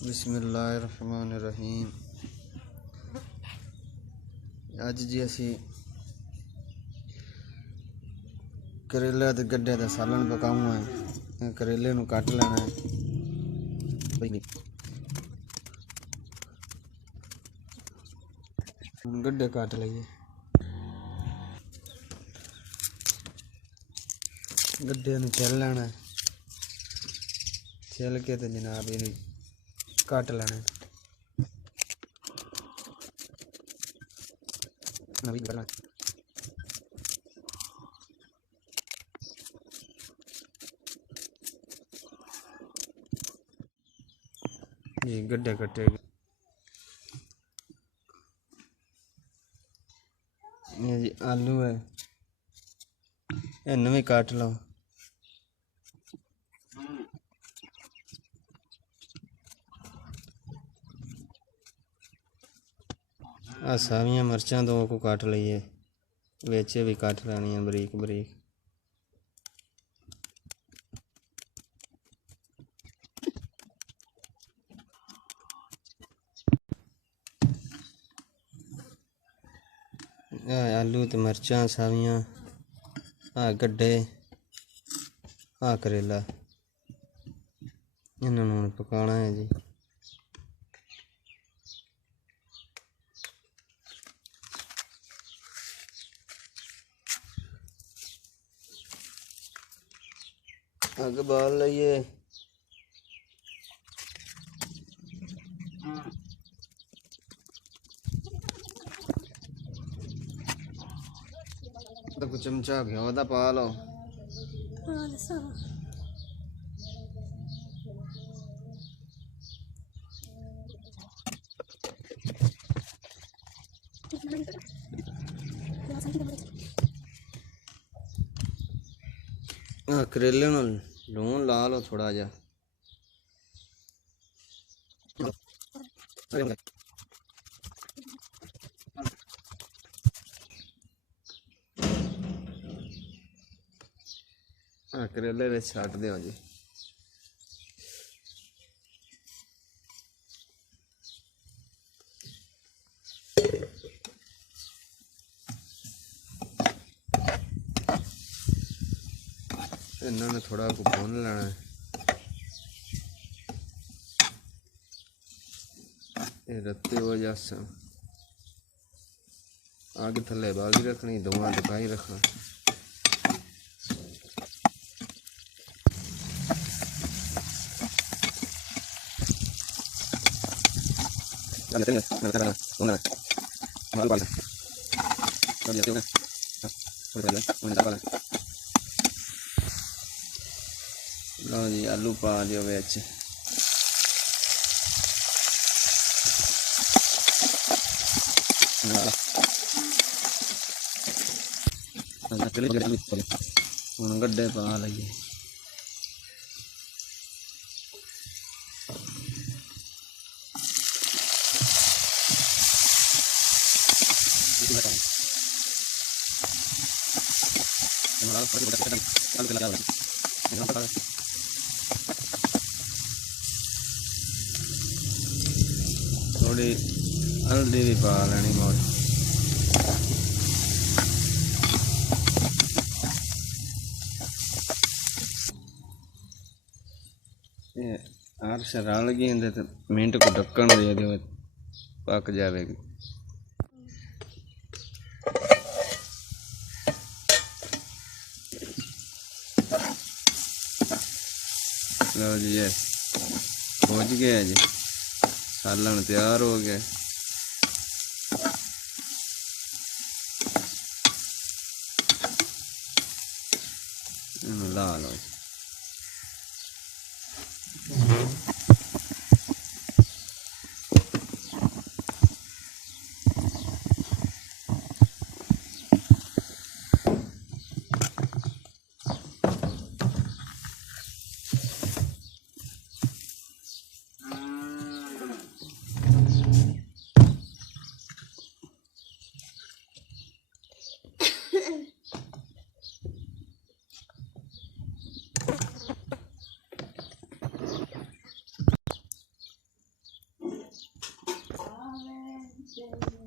बिस्मिल्लाहिर्रहमानिर्रहीम। अज जी असी करेले ते गड्ढे का सालन पकाऊंगा है। करेले नू कट लेना है। गड्ढे कट लीए। गड्ढे नू छिल लेना है। छिल के ते जनाब इन्हें कट लेना है। ये गड्ढे कटे ये जी आलू है, इन्हें भी काट लो। आ सारिया मिर्चा दो को काट लीए, बेचे भी काट लेनी है बरीक बरीक। आलू तो मिर्चा सारिया, आ गड्ढे, आ करेला, इन्होंने पकाना है जी। अग बाल लीए। तो कुछ चमचा घ्यो दा पा लो। करेले नू लून ला लो थोड़ा जा। करेले विच छड्ड दिओ जी। इन्होंने थोड़ा को भून लेना है। ये रत्ते हो जास आगे थले बागी रखनी, धुआं ढकाई रखना। लो जी आलू पा दियो बेच। हम गड्ढे पा लीए। थोड़ी हल्दी भी पा लेनी मोड़। हर रल गई तो मिनट को ढक्कन दे दो, पक जाएगी। लो जी ये पहुँच गया जी, सालन तैयार हो गया। ला लो जी। जय